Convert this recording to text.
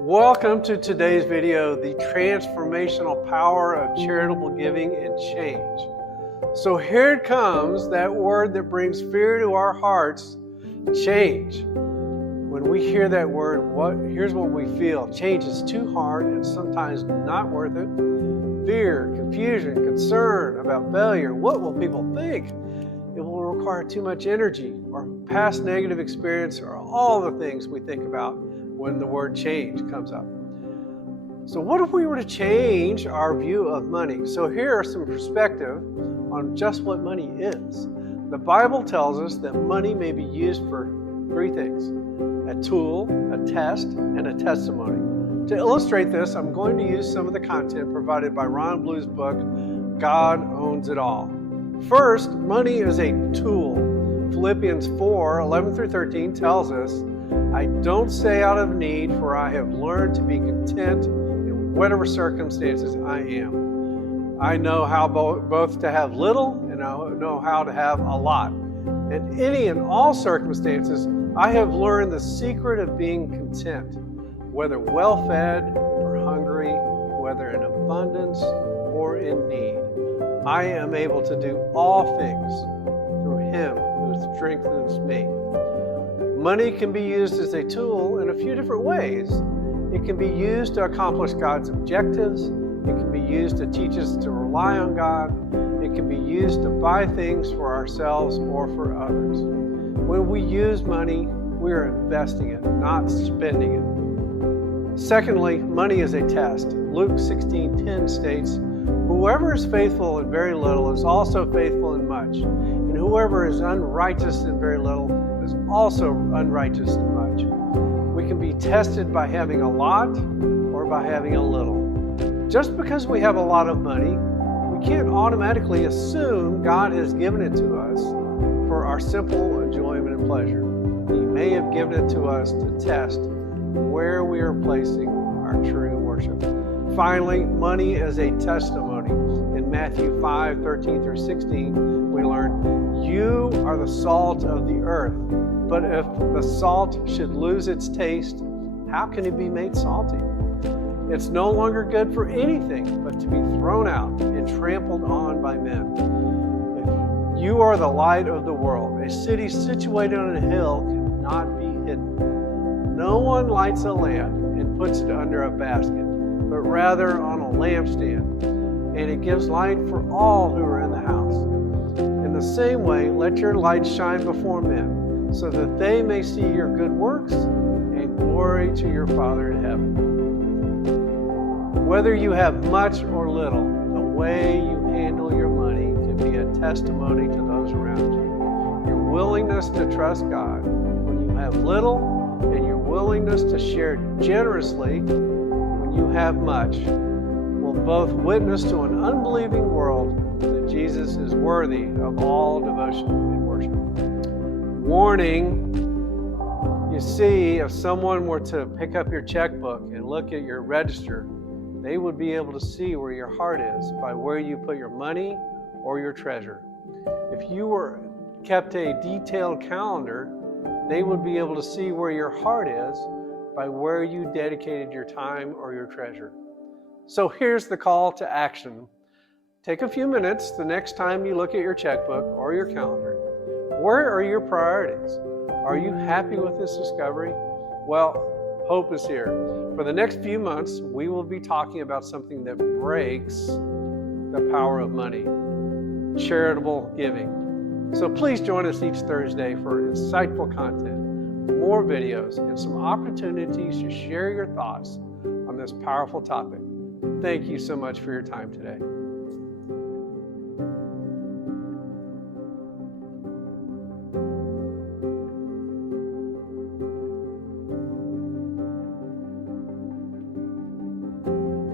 Welcome to today's video, the transformational power of charitable giving and change. So here it comes, that word that brings fear to our hearts, change. When we hear that word, here's what we feel. Change is too hard and sometimes not worth it. Fear, confusion, concern about failure. What will people think? It will require too much energy, or past negative experience, or all the things we think about when the word change comes up. So what if we were to change our view of money? So here are some perspective on just what money is. The Bible tells us that money may be used for three things: a tool, a test, and a testimony. To illustrate this, I'm going to use some of the content provided by Ron Blue's book, God Owns It All. First, money is a tool. Philippians 4:11-13 tells us, I don't say out of need, for I have learned to be content in whatever circumstances I am. I know how both to have little and I know how to have a lot. In any and all circumstances, I have learned the secret of being content, whether well-fed or hungry, whether in abundance or in need. I am able to do all things through Him who strengthens me. Money can be used as a tool in a few different ways. It can be used to accomplish God's objectives. It can be used to teach us to rely on God. It can be used to buy things for ourselves or for others. When we use money, we are investing it, not spending it. Secondly, money is a test. Luke 16:10 states, whoever is faithful in very little is also faithful in much, and whoever is unrighteous in very little is also unrighteous in much. We can be tested by having a lot or by having a little. Just because we have a lot of money, we can't automatically assume God has given it to us for our simple enjoyment and pleasure. He may have given it to us to test where we are placing our true worship. Finally, money is a testimony. In Matthew 5:13-16, we learn, you are the salt of the earth, but if the salt should lose its taste, how can it be made salty? It's no longer good for anything but to be thrown out and trampled on by men. If you are the light of the world, a city situated on a hill cannot be hidden. No one lights a lamp and puts it under a basket, but rather on a lampstand, and it gives light for all who are in the house. In the same way, let your light shine before men, so that they may see your good works and glory to your Father in heaven. Whether you have much or little, the way you handle your money can be a testimony to those around you. Your willingness to trust God when you have little, and your willingness to share generously when you have much, will both witness to an unbelieving world that Jesus is worthy of all devotion and worship. Warning, you see, if someone were to pick up your checkbook and look at your register, they would be able to see where your heart is by where you put your money or your treasure. If you were kept a detailed calendar, they would be able to see where your heart is by where you dedicated your time or your treasure. So here's the call to action. Take a few minutes the next time you look at your checkbook or your calendar. Where are your priorities? Are you happy with this discovery? Well, hope is here. For the next few months, we will be talking about something that breaks the power of money: charitable giving. So please join us each Thursday for insightful content, more videos, and some opportunities to share your thoughts on this powerful topic. Thank you so much for your time today.